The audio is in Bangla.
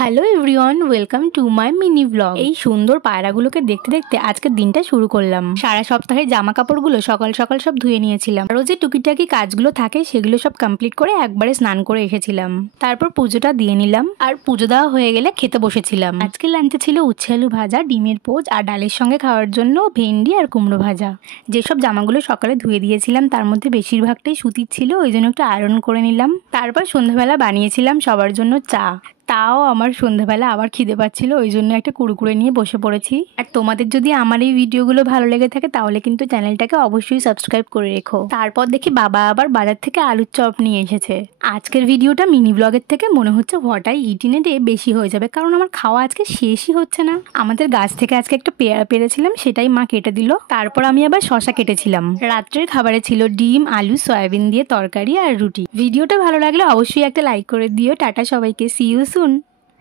Hello everyone, welcome to my mini blog. এই সুন্দর পায়রাগুলোকে দেখতে দেখতে আজকের দিনটা শুরু করলাম। সারা সপ্তাহের জামা কাপড়গুলো সকাল সকাল সব ধুয়ে নিয়েছিলাম। আরো যে টুকিটাকি কাজগুলো থাকে সেগুলো সব কমপ্লিট করে একবারে স্নান করে এসেছিলাম। তারপর পুজোটা দিয়ে নিলাম, আর পুজো দেওয়া হয়ে গেলে খেতে বসেছিলাম। আজকে লাঞ্চে ছিল উচ্ছে আলু ভাজা, ডিমের পোচ আর ডালের সঙ্গে খাওয়ার জন্য ভেন্ডি আর কুমড়ো ভাজা। যেসব জামাগুলো সকালে ধুয়ে দিয়েছিলাম তার মধ্যে বেশিরভাগটাই সুতির ছিল, ওই জন্য একটু আয়রন করে নিলাম। তারপর সন্ধ্যাবেলা বানিয়েছিলাম সবার জন্য চা। তাও আমার সন্ধ্যাবেলা আবার খিদে পাচ্ছিল, ওই জন্য একটা কুড়কুড়ে নিয়ে বসে পড়েছি। আর তোমাদের যদি আমার এই ভিডিওগুলো ভালো লেগে থাকে তাহলে কিন্তু চ্যানেলটাকে অবশ্যই সাবস্ক্রাইব করে রেখো। তারপর দেখি বাবা আবার বাজার থেকে আলুর চপ নিয়ে এসেছে। আজকের ভিডিওটা মিনি ব্লগের থেকে মনে হচ্ছে হোয়াটাই ইটিনে ডে বেশি হয়ে যাবে, কারণ আমার খাওয়া আজকে শেষই হচ্ছে না। আমাদের গাছ থেকে আজকে একটা পেয়ারা পেরেছিলাম, সেটাই মা কেটে দিল। তারপর আমি আবার শশা কেটেছিলাম। রাত্রের খাবারে ছিল ডিম, আলু, সয়াবিন দিয়ে তরকারি আর রুটি। ভিডিওটা ভালো লাগলে অবশ্যই একটা লাইক করে দিও। টাটা সবাইকে, সি ইউ সুন।